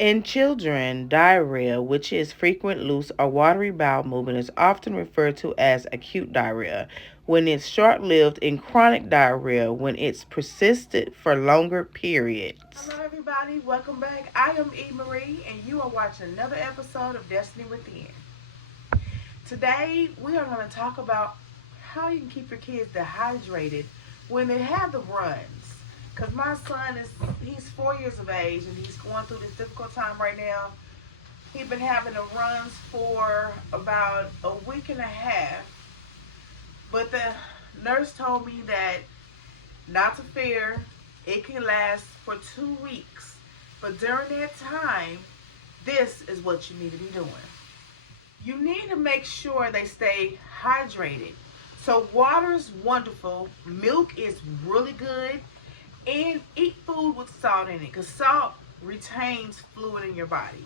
In children, diarrhea, which is frequent loose or watery bowel movement, is often referred to as acute diarrhea when it's short lived, and chronic diarrhea when it's persisted for longer periods. Hello, everybody. Welcome back. I am E. Marie, and you are watching another episode of Destiny Within. Today, we are going to talk about how you can keep your kids dehydrated when they have the runs. Because my son he's 4 years of age and he's going through this difficult time right now. He's been having the runs for about a week and a half. But the nurse told me that not to fear, it can last for 2 weeks. But during that time, this is what you need to be doing. You need to make sure they stay hydrated. So water is wonderful. Milk is really good. And eat food with salt in it, because salt retains fluid in your body.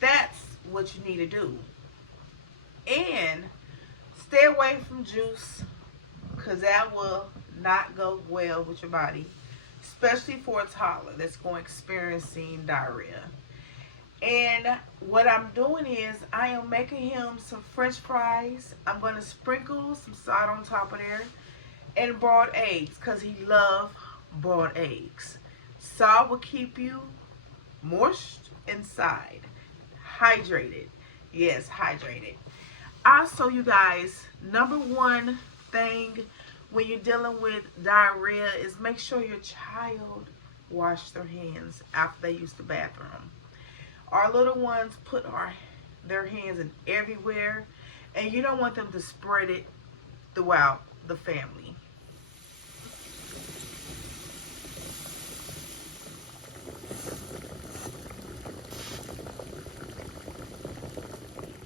That's what you need to do. And stay away from juice, because that will not go well with your body, especially for a toddler that's experiencing diarrhea. And what I'm doing is I am making him some French fries. I'm going to sprinkle some salt on top of there and boiled eggs, because he loves boiled eggs. Salt will keep you moist inside. Hydrated. Yes, hydrated. Also, you guys, number one thing when you're dealing with diarrhea is make sure your child wash their hands after they use the bathroom. Our little ones put their hands in everywhere, and you don't want them to spread it throughout the family.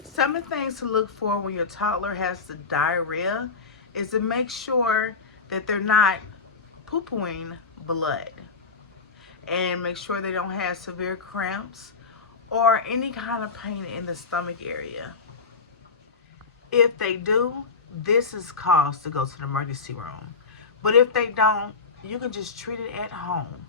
Some of the things to look for when your toddler has the diarrhea is to make sure that they're not poo-pooing blood, and make sure they don't have severe cramps or any kind of pain in the stomach area. If they do, this is cause to go to the emergency room. But if they don't, you can just treat it at home.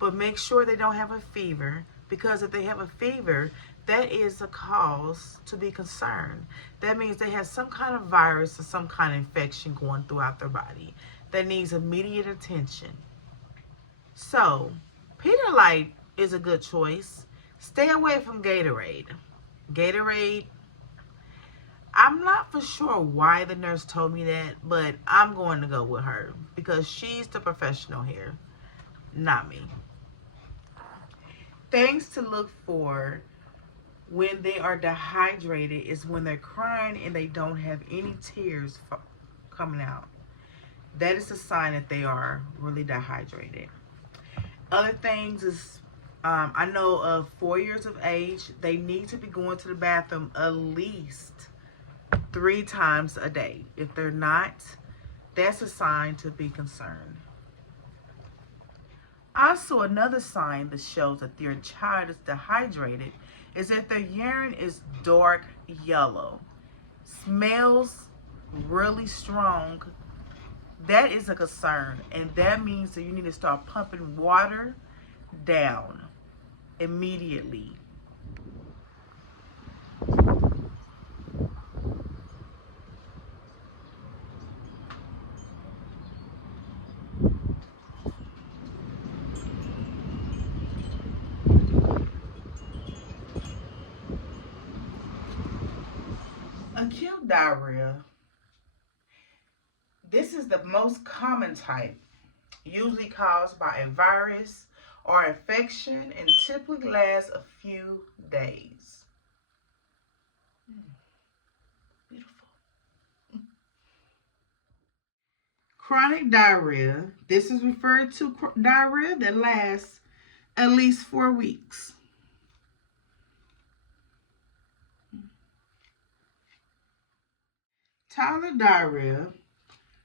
But make sure they don't have a fever, because if they have a fever, that is a cause to be concerned. That means they have some kind of virus or some kind of infection going throughout their body that needs immediate attention. So, Pedialyte is a good choice. Stay away from Gatorade. Gatorade, I'm not for sure why the nurse told me that, but I'm going to go with her because she's the professional here, not me. Things to look for when they are dehydrated is when they're crying and they don't have any tears coming out. That is a sign that they are really dehydrated. Other things is, I know of 4 years of age, they need to be going to the bathroom at least 3 times a day. If they're not, that's a sign to be concerned. Also, another sign that shows that your child is dehydrated is that their urine is dark yellow, smells really strong. That is a concern, and that means that you need to start pumping water down immediately. Acute diarrhea. This is the most common type, usually caused by a virus or infection, and typically lasts a few days. Beautiful. Chronic diarrhea. This is referred to diarrhea that lasts at least 4 weeks. Toddler diarrhea.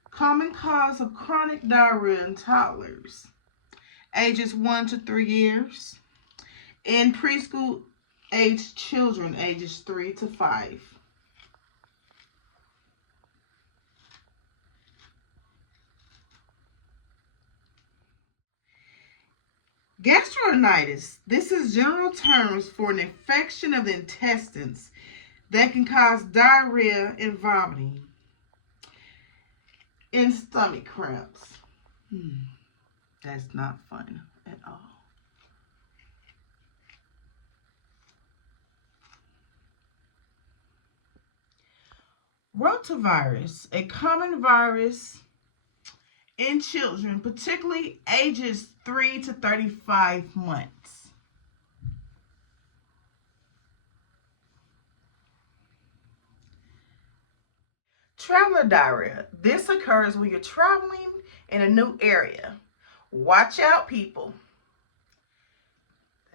Common cause of chronic diarrhea in toddlers, ages 1 to 3 years, and preschool age children, ages 3 to 5. Gastroenteritis. This is general terms for an infection of the intestines that can cause diarrhea and vomiting and stomach cramps. That's not fun at all. Rotavirus, a common virus in children, particularly ages 3 to 35 months. Traveler diarrhea. This occurs when you're traveling in a new area. Watch out, people.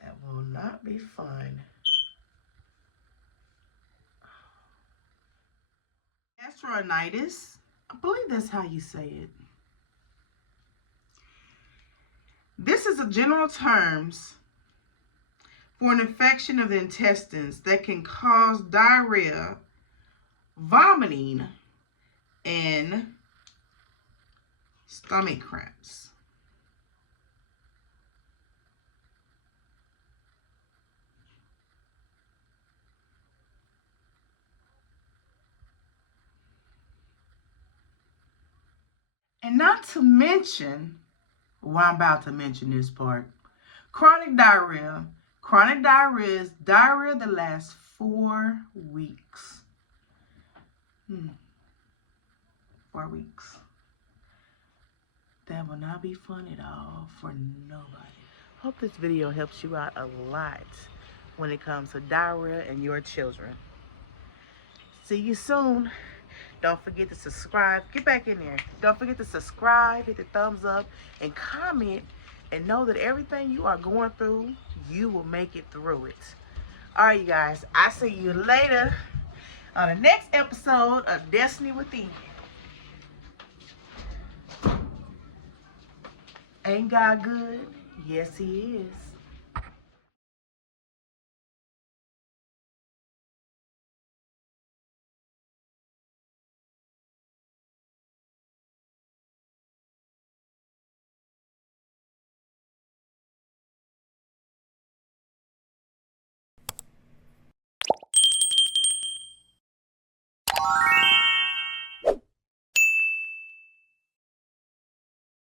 That will not be fun. Gastroenteritis. I believe that's how you say it. This is a general terms for an infection of the intestines that can cause diarrhea, vomiting, and stomach cramps. And not to mention, well, I'm about to mention this part, chronic diarrhea. Chronic diarrhea is diarrhea that lasts 4 weeks. 4 weeks. That will not be fun at all for nobody. Hope this video helps you out a lot when it comes to diarrhea and your children. See you soon. Don't forget to subscribe. Get back in there. Don't forget to subscribe, hit the thumbs up, and comment, and know that everything you are going through, you will make it through it. All right, you guys. I'll see you later on the next episode of Destiny Within. Ain't God good? Yes, He is.